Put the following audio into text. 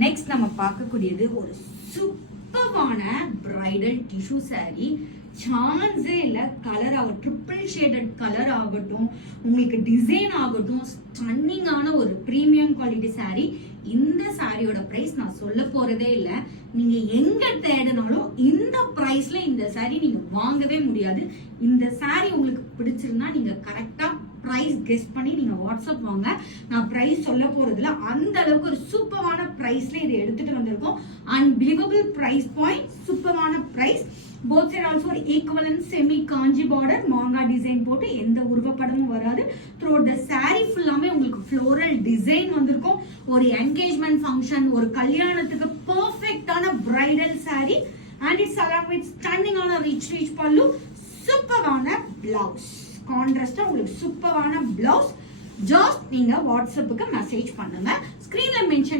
Next நம்ம பார்க்கக்கூடியது ஒரு சூப்பரான பிரைடல் டிஷ்யூ சாரி. சான்ஸே இல்லை. கலர் ஆகும், ட்ரிபிள் ஷேடட் கலர் ஆகட்டும், உங்களுக்கு டிசைன் ஆகட்டும், ஸ்டன்னிங்கான ஒரு ப்ரீமியம் குவாலிட்டி சாரி. இந்த சாரியோட பிரைஸ் நான் சொல்ல போறதே இல்லை. நீங்க எங்க தேடினாலும் இந்த பிரைஸ்ல இந்த சாரி நீங்க வாங்கவே முடியாது. இந்த சாரி உங்களுக்கு பிடிச்சிருந்தா நீங்க கரெக்டா பிரைஸ் கெஸ் பண்ணி நீங்க வாட்ஸ்அப் வாங்க. நான் பிரைஸ் சொல்ல போறதுல அந்த அளவுக்கு ஒரு சூப்பரான பிரைஸ்ல இதை எடுத்துட்டு வந்திருக்கோம். அன்பிலீவபிள் பிரைஸ் பாயிண்ட், சூப்பரான பிரைஸ். both side also ஒரு equivalent semi kanji border, மாங்கா டிசைன் போட்டு எந்த உருவப்படமும் வராது. throughout the saree ஃபுல்லாமே உங்களுக்கு floral டிசைன் வந்திருக்கும். ஒரு engagement function, ஒரு கல்யாணத்துக்கு பெர்ஃபெக்ட்டான bridal saree and it's along with stunning on a rich pallu, சூப்பரான blouse. கான்ட்ராஸ்டா உங்களுக்கு சூப்பரான blouse. ஜஸ்ட் நீங்க வாட்ஸ்அப்புக்கு மெசேஜ் பண்ணுங்க. ஸ்கிரீன்ல மென்ஷன்